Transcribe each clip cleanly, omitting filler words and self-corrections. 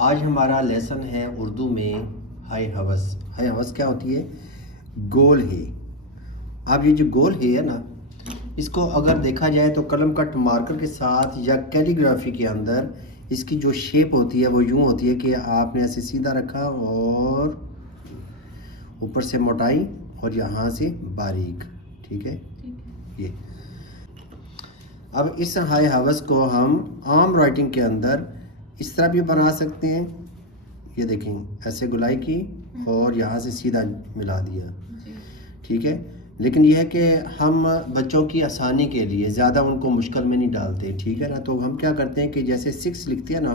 आज हमारा लेसन है उर्दू में हाय हवस। हाय हवस क्या होती है? गोल है। अब ये जो गोल है ना, इसको अगर देखा जाए तो कलम कट मार्कर के साथ या कैलीग्राफी के अंदर इसकी जो शेप होती है वो यूँ होती है कि आपने ऐसे सीधा रखा और ऊपर से मोटाई और यहाँ से बारीक। ठीक है ये। अब इस हाय हवस को हम आम राइटिंग के अंदर इस तरह भी बना सकते हैं। ये देखें, ऐसे गुलाई की और यहाँ से सीधा मिला दिया। ठीक है, लेकिन यह है कि हम बच्चों की आसानी के लिए ज़्यादा उनको मुश्किल में नहीं डालते। ठीक है ना, तो हम क्या करते हैं कि जैसे 6 लिखते हैं ना,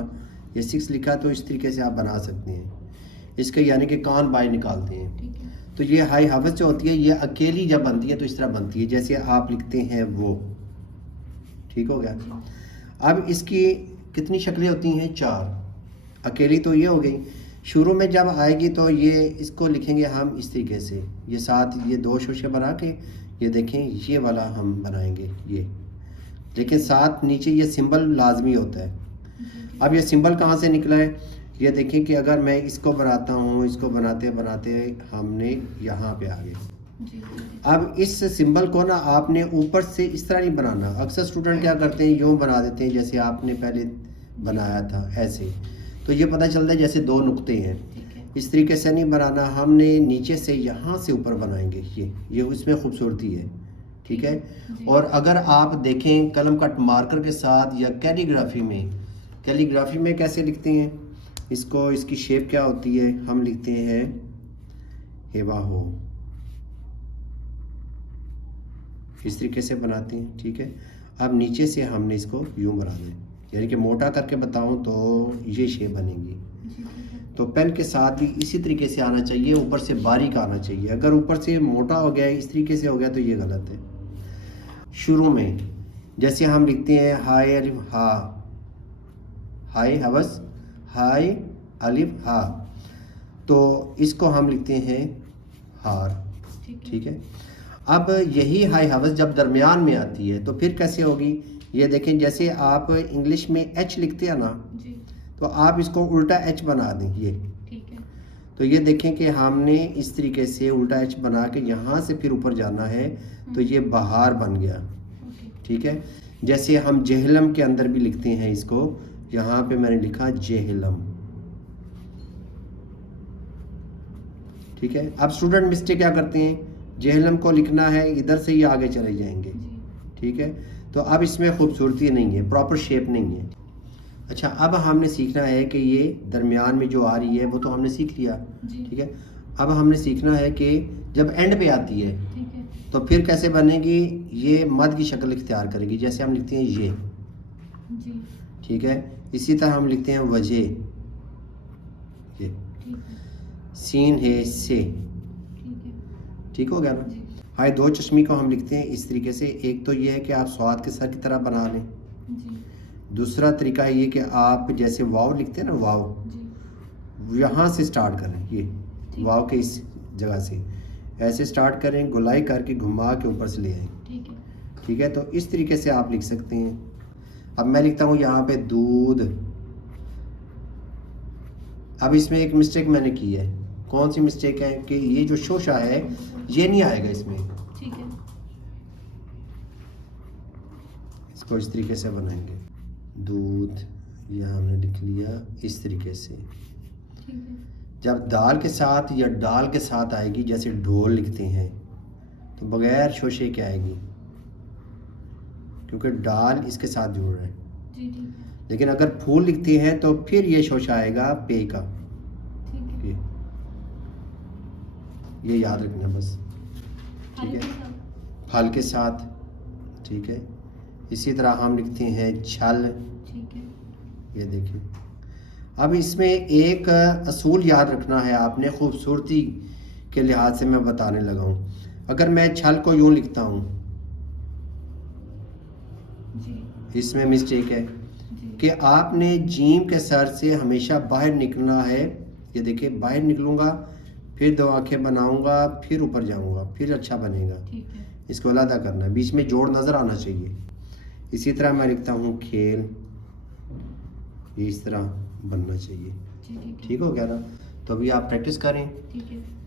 ये 6 लिखा तो इस तरीके से आप बना सकते हैं। इसके यानी कि कान बाय निकालते हैं। तो ये हाय हवस जो होती है ये अकेली जब बनती है तो इस तरह बनती है जैसे आप लिखते हैं वो। ठीक हो गया। अब इसकी कितनी शक्लें होती हैं? 4। अकेली तो ये हो गई। शुरू में जब आएगी तो ये इसको लिखेंगे हम इस तरीके से, ये साथ ये 2 शोशे बना के ये देखें ये वाला हम बनाएंगे ये, लेकिन साथ नीचे ये सिंबल लाजमी होता है। अब ये सिंबल कहाँ से निकला है? ये देखें कि अगर मैं इसको बनाता हूँ, इसको बनाते बनाते हमने यहाँ पे आ गए। अब इस सिंबल को ना आपने ऊपर से इस तरह नहीं बनाना। अक्सर स्टूडेंट क्या करते हैं, यूँ बना देते हैं जैसे आपने पहले बनाया था ऐसे, तो ये पता चलता है जैसे 2 नुक्ते हैं। इस तरीके से नहीं बनाना, हमने नीचे से यहाँ से ऊपर बनाएंगे ये उसमें खूबसूरती है। ठीक है। और अगर आप देखें कलम कट मार्कर के साथ या कैलीग्राफी में कैसे लिखते हैं इसको, इसकी शेप क्या होती है? हम लिखते हैं हेवा हो, इस तरीके से बनाते हैं। ठीक है। अब नीचे से हमने इसको यूं बना दें, यानी कि मोटा करके बताऊं तो ये शेप बनेगी। तो पेन के साथ भी इसी तरीके से आना चाहिए, ऊपर से बारीक आना चाहिए। अगर ऊपर से मोटा हो गया, इस तरीके से हो गया तो ये गलत है। शुरू में जैसे हम लिखते हैं हाय अलिफ हा, हाय हवस हाय अलिफ हा, तो इसको हम लिखते हैं हार। ठीक है। अब यही हाय हवस जब दरमियान में आती है तो फिर कैसे होगी? ये देखें, जैसे आप इंग्लिश में एच लिखते हैं ना, तो आप इसको उल्टा एच बना दें ये। ठीक है। तो ये देखें कि हमने इस तरीके से उल्टा एच बना के यहाँ से फिर ऊपर जाना है तो ये बहार बन गया। ठीक है। जैसे हम जेहलम के अंदर भी लिखते हैं इसको, यहाँ पे मैंने लिखा जेहलम। ठीक है। अब स्टूडेंट मिस्टेक क्या करते हैं, जेहलम को लिखना है इधर से ही आगे चले जाएंगे। ठीक है। तो अब इसमें खूबसूरती नहीं है, प्रॉपर शेप नहीं है। अच्छा, अब हमने सीखना है कि ये दरमियान में जो आ रही है वो तो हमने सीख लिया। ठीक है। अब हमने सीखना है कि जब एंड पे आती है तो फिर कैसे बनेगी, ये मद की शक्ल इख्तियार करेगी। जैसे हम लिखते हैं ये। ठीक है। इसी तरह हम लिखते हैं वजह, ये सीन है से। ठीक हो गया ना। हाय 2 चश्मी को हम लिखते हैं इस तरीके से। एक तो ये है कि आप स्वाद के सर की तरह बना लें। दूसरा तरीका है ये कि आप जैसे वाव लिखते हैं ना, वाव यहाँ से स्टार्ट करें, ये वाव के इस जगह से ऐसे स्टार्ट करें, गुलाई करके घुमा के ऊपर से ले आएं। ठीक है। तो इस तरीके से आप लिख सकते हैं। अब मैं लिखता हूँ यहाँ पे दूध। अब इसमें एक मिस्टेक मैंने की है। कौन सी मिस्टेक है कि ये जो शोशा है ये नहीं आएगा इसमें। ठीक है। इसको इस तरीके से बनाएंगे, दूध, यह हमने लिख लिया इस तरीके से। ठीक है। जब दाल के साथ या डाल के साथ आएगी, जैसे ढोल लिखते हैं, तो बगैर शोशे के आएगी क्योंकि डाल इसके साथ जुड़ रहा है। लेकिन अगर फूल लिखते हैं तो फिर ये शोशा आएगा पे का। ये याद रखना बस। ठीक है। फल के साथ। ठीक है। इसी तरह हम लिखते हैं छल। ठीक है। ये देखिए। अब इसमें एक असूल याद रखना है आपने, खूबसूरती के लिहाज से मैं बताने लगा हूँ। अगर मैं छल को यूँ लिखता हूँ, इसमें मिस्टेक है कि आपने जीम के सर से हमेशा बाहर निकलना है। ये देखिए, बाहर निकलूँगा, फिर 2 आँखें बनाऊँगा, फिर ऊपर जाऊँगा, फिर अच्छा बनेगा। इसको अलग करना है, बीच में जोड़ नज़र आना चाहिए। इसी तरह मैं लिखता हूँ खेल। ये इस तरह बनना चाहिए। जी ठीक है। ठीक हो गया ना? तो अभी आप प्रैक्टिस करें। ठीक है।